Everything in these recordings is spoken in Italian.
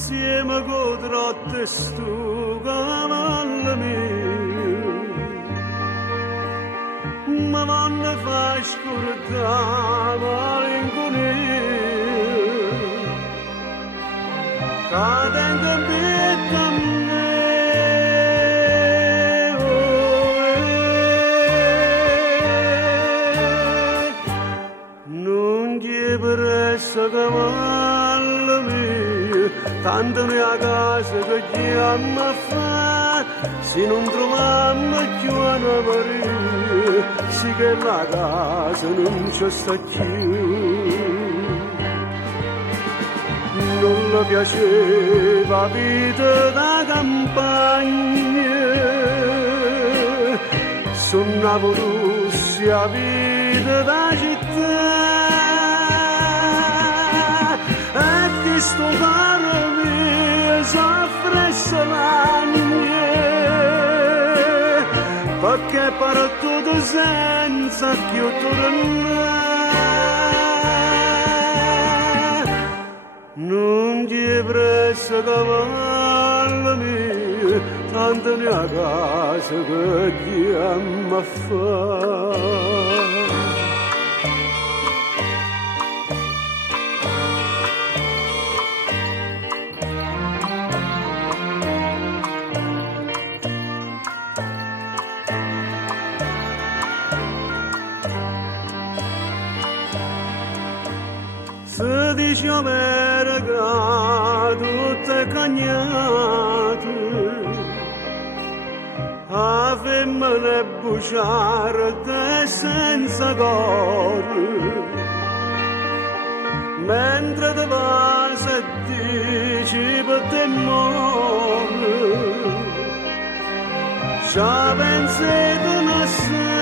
insieme godrò te stu cavallo mio. Ma non ne fai scordare malinconia, cadendo in vita a me, non ti presta cavallo mio, tanto ne a casa che chiama a fare, se non troviamo più una paria, sì che la casa non ci sta più. Non le piaceva la vita da campagna, sonnavo Russia vita da città, e che sto caro mio s'affressa l'anima, perché parlo tutto senza più tornare. Non ti pressa cavallo mio, tanto ne a casa che diamo a fare. Se dice verga tutte cagnate, a femmine bugiarde senza cuore, mentre te vas e dici per te muore, già pensate una sera.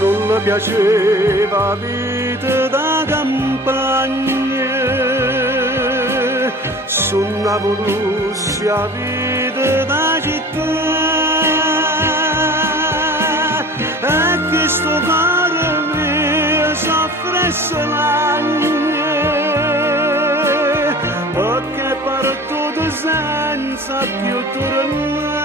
Non mi piaceva la vita da campagna, suonavo Russia vita da città, e che sto caro mio s'affressa l'anima, perché parto senza più tornare.